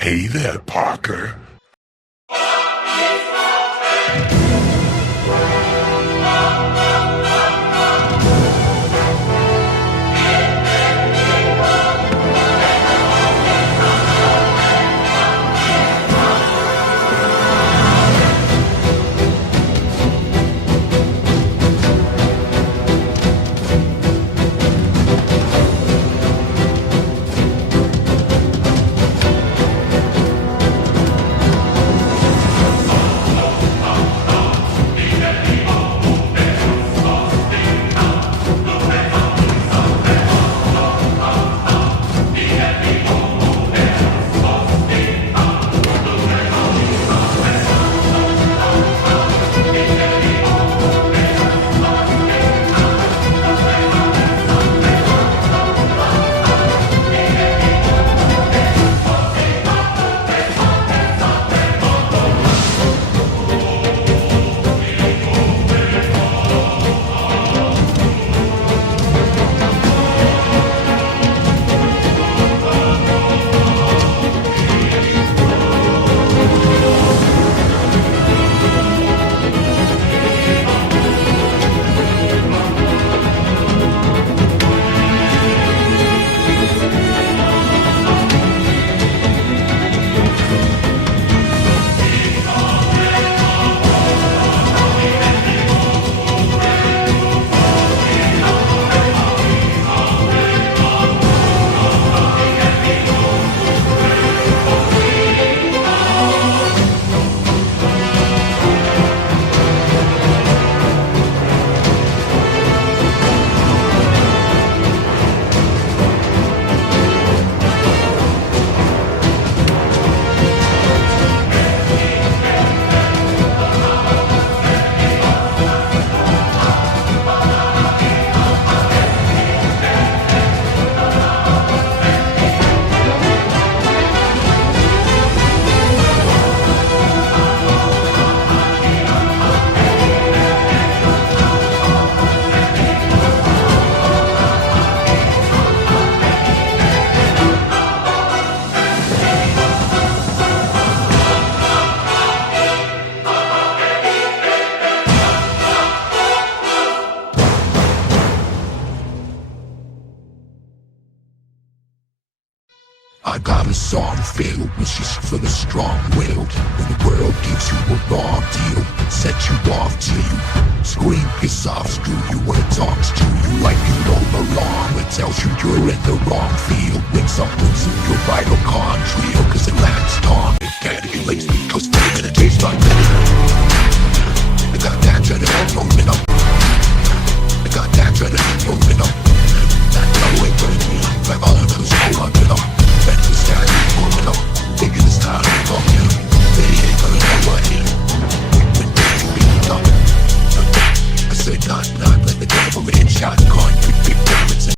Hey there, Parker. I got a song filled with just for the strong-willed. When the world gives you a wrong deal, set you off till you scream, piss off, screw you when it talks to you like you don't belong. It tells you you're in the wrong field when something's in your vital contrary.